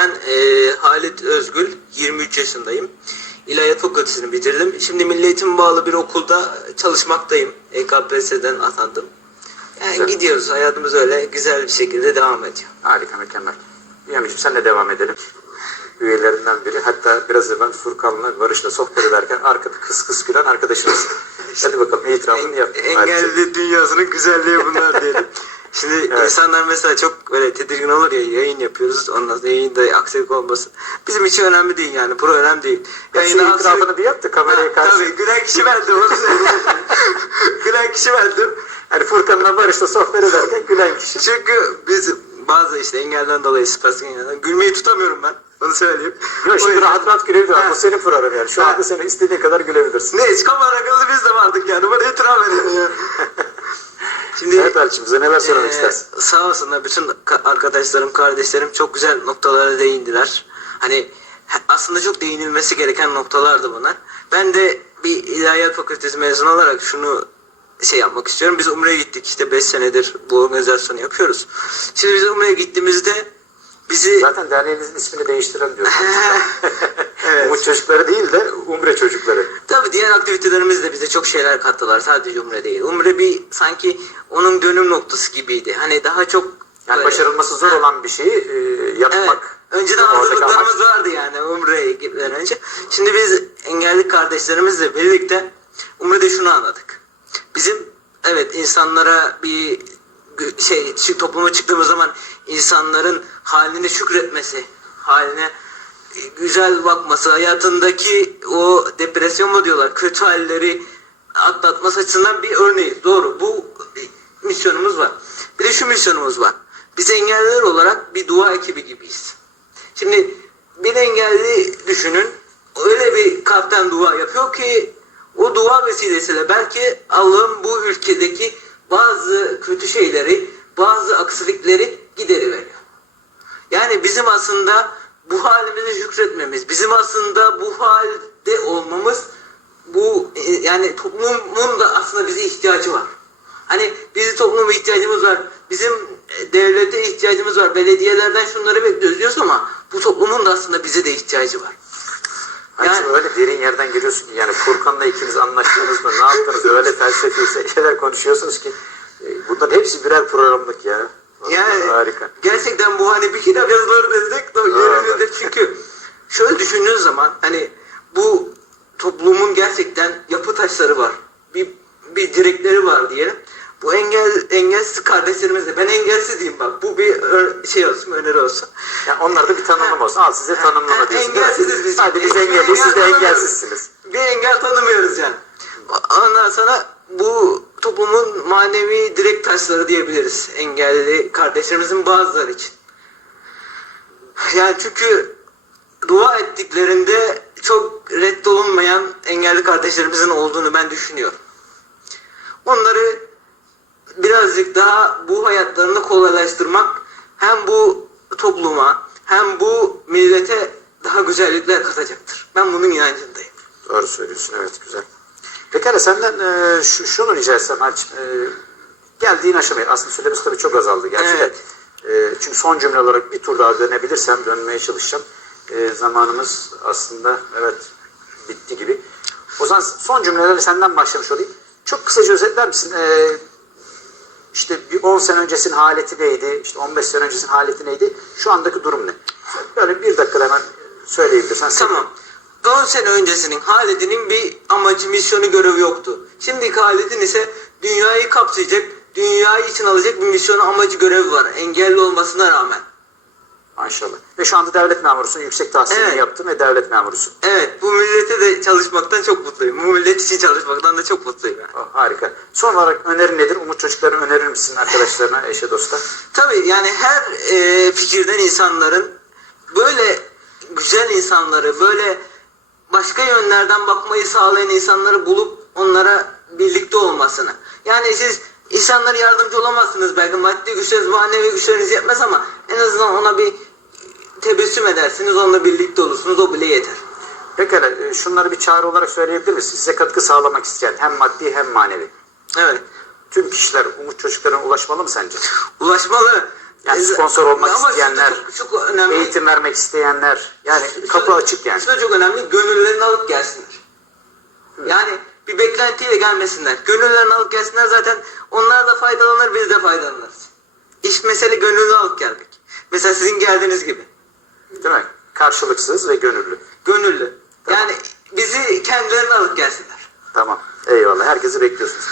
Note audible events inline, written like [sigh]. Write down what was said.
Ben e, Halit Özgül, 23 yaşındayım. İlahiyat Fakültesini bitirdim. Şimdi Milli Eğitim bağlı bir okulda çalışmaktayım. EKPS'den atandım. Yani Güzel. gidiyoruz. Hayatımız öyle güzel bir şekilde devam ediyor. Harika, mükemmel. Yemiciğim senle devam edelim. Üyelerinden biri. Hatta biraz evvel Furkan'la Barış'la sohbet ederken arkada kıs kıs gülen arkadaşımız. [laughs] Hadi bakalım itirafını yap. Engelli dünyasının güzelliği bunlar diyelim. [laughs] Şimdi Evet. insanlar mesela çok böyle tedirgin olur ya yayın yapıyoruz ondan sonra yayında aksilik olmasın. Bizim için önemli değil yani pro önemli değil. Yayına itirafını aksilik- bir yap da kameraya karşı. Tabii gülen kişi bendim. [laughs] gülen kişi bendim. Hani Furkan'la Barış'la sohbet ederken gülen kişi. Çünkü biz bazı işte engelden dolayı spastik engelden gülmeyi tutamıyorum ben. Onu söyleyeyim. Yok şimdi rahat rahat gülebilir. Bu senin programın yani. Şu Ha. anda seni istediğin kadar gülebilirsin. Ne hiç kamera biz de vardık yani. Bana itiraf edin ya. Şimdi Halit'ciğim bize neler söylemek Ee, istersin? Sağ olsunlar bütün ka- arkadaşlarım, kardeşlerim çok güzel noktalara değindiler. Hani aslında çok değinilmesi gereken noktalardı bunlar. Ben de bir ilahiyat fakültesi mezunu olarak şunu şey yapmak istiyorum. Biz Umre'ye gittik işte 5 senedir bu organizasyonu yapıyoruz. Şimdi biz Umre'ye gittiğimizde bizi Zaten derneğinizin ismini değiştirelim diyorum. [laughs] Evet. Umut çocukları değil de Umre çocukları. Tabii diğer aktivitelerimiz de bize çok şeyler kattılar. Sadece Umre değil. Umre bir sanki onun dönüm noktası gibiydi. Hani daha çok Yani böyle- başarılması zor olan bir şeyi e, Evet. yapmak. Önceden Oradaki hazırlıklarımız vardı yani Umre'ye gitmeden önce. Şimdi biz engelli kardeşlerimizle birlikte Umre'de şunu anladık. Bizim evet insanlara bir şu topluma çıktığımız zaman insanların haline şükretmesi, haline güzel bakması, hayatındaki o depresyon mu diyorlar, kötü halleri atlatması açısından bir örneği. Doğru. Bu misyonumuz var. Bir de şu misyonumuz var. Biz engelliler olarak bir dua ekibi gibiyiz. Şimdi bir engelli düşünün öyle bir kalpten dua yapıyor ki o dua vesilesiyle belki Allah'ın bu ülkedeki bazı kötü şeyleri, bazı aksilikleri gideriveriyor. Yani bizim aslında bu halimize şükretmemiz, bizim aslında bu halde olmamız bu e, yani toplumun da aslında bize ihtiyacı var. Hani bizim topluma ihtiyacımız var. Bizim e, devlete ihtiyacımız var. Belediyelerden şunları bekliyoruz diyoruz ama bu toplumun da aslında bize de ihtiyacı var. Yani- öyle derin yerden geliyorsun ki yani Furkan'la ikiniz anlaştınız mı? Ne yaptınız? Öyle felsefi şeyler konuşuyorsunuz ki bunların hepsi birer programlık ya. Yani Harika. gerçekten bu hani bir kitap yazılır desek de yerindedir. Çünkü şöyle düşündüğünüz zaman hani bu toplumun gerçekten yapı taşları var. Bir, bir direkleri var diyelim. Bu engel engelsiz kardeşlerimiz de ben engelsiz diyeyim bak bu bir şey olsun öneri olsun. Yani onlar da bir tanımlama olsun. Al size tanımlama diyorsun. Engelsiziz biz. Hadi biz Engel engelliyiz siz de engelsizsiniz. Bir engel tanımıyoruz yani. Ondan sonra bu toplumun manevi direk taşları diyebiliriz. Engelli kardeşlerimizin bazıları için. Yani çünkü dua ettiklerinde çok reddolunmayan engelli kardeşlerimizin olduğunu ben düşünüyorum. Onları birazcık daha bu hayatlarını kolaylaştırmak hem bu topluma hem bu millete daha güzellikler katacaktır. Ben bunun inancındayım. Doğru söylüyorsun evet güzel. Pekala senden e, şu, şunu rica etsem Hacı. E, geldiğin aşamaya aslında süremiz tabii çok azaldı gerçi de. Evet. E, çünkü son cümle olarak bir tur daha dönebilirsem dönmeye çalışacağım. E, zamanımız aslında evet bitti gibi. O zaman son cümleleri senden başlamış olayım. Çok kısaca özetler misin? E, işte bir 10 sene öncesinin haleti neydi? İşte 15 sene öncesinin haleti neydi? Şu andaki durum ne? Böyle bir dakikada hemen söyleyebilirsen. Tamam. 10 sene öncesinin Halid'in bir amacı, misyonu, görevi yoktu. Şimdiki Halid'in ise dünyayı kapsayacak, dünyayı için alacak bir misyonu, amacı, görevi var. Engelli olmasına rağmen. Maşallah. Ve şu anda devlet memurusun. Yüksek tahsilini Evet. yaptın ve devlet memurusun. Evet, bu millete de çalışmaktan çok mutluyum. Bu millet için çalışmaktan da çok mutluyum. yani. Oh, harika. Son olarak önerin nedir? Umut çocuklarına önerir misin arkadaşlarına, eşe, dosta? Tabii yani her e, fikirden insanların böyle güzel insanları, böyle başka yönlerden bakmayı sağlayan insanları bulup onlara birlikte olmasını. Yani siz insanlara yardımcı olamazsınız belki maddi güçleriniz, manevi güçleriniz yetmez ama en azından ona bir tebessüm edersiniz, onunla birlikte olursunuz, o bile yeter. Pekala, e, şunları bir çağrı olarak söyleyebilir misin? Size katkı sağlamak isteyen hem maddi hem manevi. Evet. Tüm kişiler Umut çocuklarına ulaşmalı mı sence? Ulaşmalı. Yani sponsor olmak ama isteyenler, çok, çok önemli. eğitim vermek isteyenler yani Şu- kapı açık yani. Şu da çok önemli. Gönüllerini alıp gelsinler. Yani bir beklentiyle gelmesinler. Gönüllerini alıp gelsinler zaten onlar da faydalanır biz de faydalanırız. İş mesele gönüllü alıp gelmek. Mesela sizin geldiğiniz gibi. Değil mi? Karşılıksız ve gönüllü. Gönüllü. Tamam. Yani bizi kendilerini alıp gelsinler. Tamam. Eyvallah. Herkesi bekliyorsunuz.